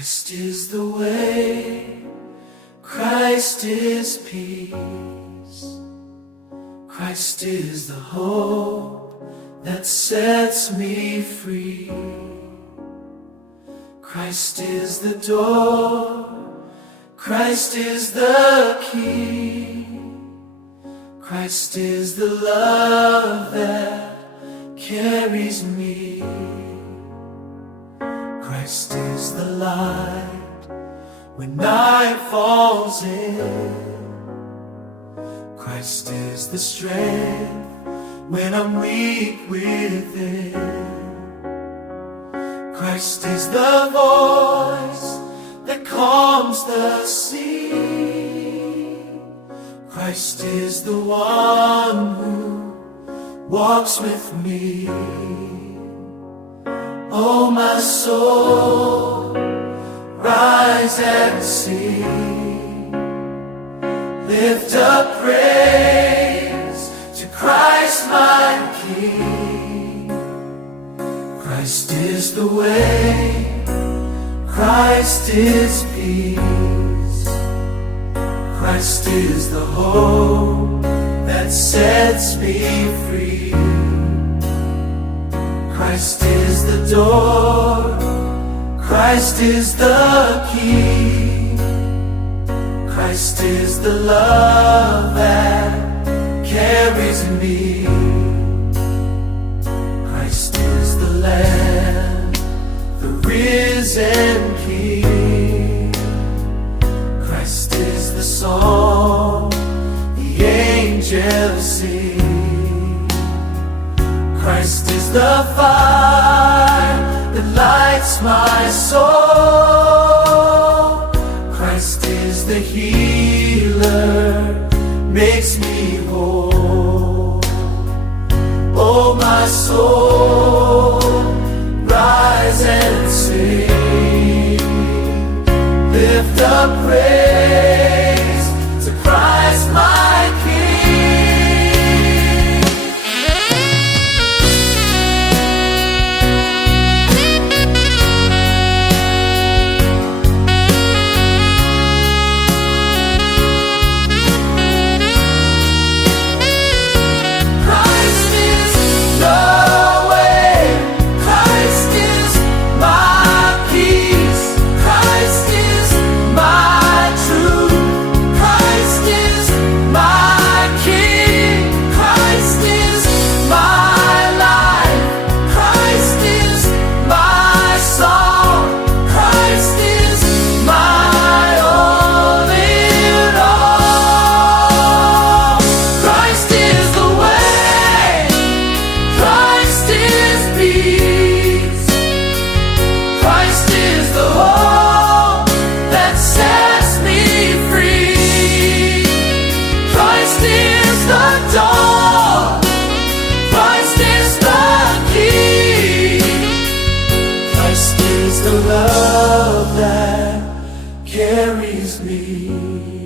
Christ is the way, Christ is peace, Christ is the hope that sets me free. Christ is the door, Christ is the key, Christ is the love that carries me. Christ is the light when night falls in, Christ is the strength when I'm weak within. Christ is the voice that calms the sea. Christ is the one who walks with me. Oh, my soul, rise and sing. Lift up praise to Christ my King. Christ is the way, Christ is peace, Christ is the hope that sets me free. Christ is the door, Christ is the key, Christ is the love that carries me. Christ is the Lamb, the risen King. Christ is the song the angels sing. Christ is the fire that lights my soul. Christ is the healer, makes me whole. Oh, my soul, rise and sing. Lift up praise to Christ my King. The love that carries me.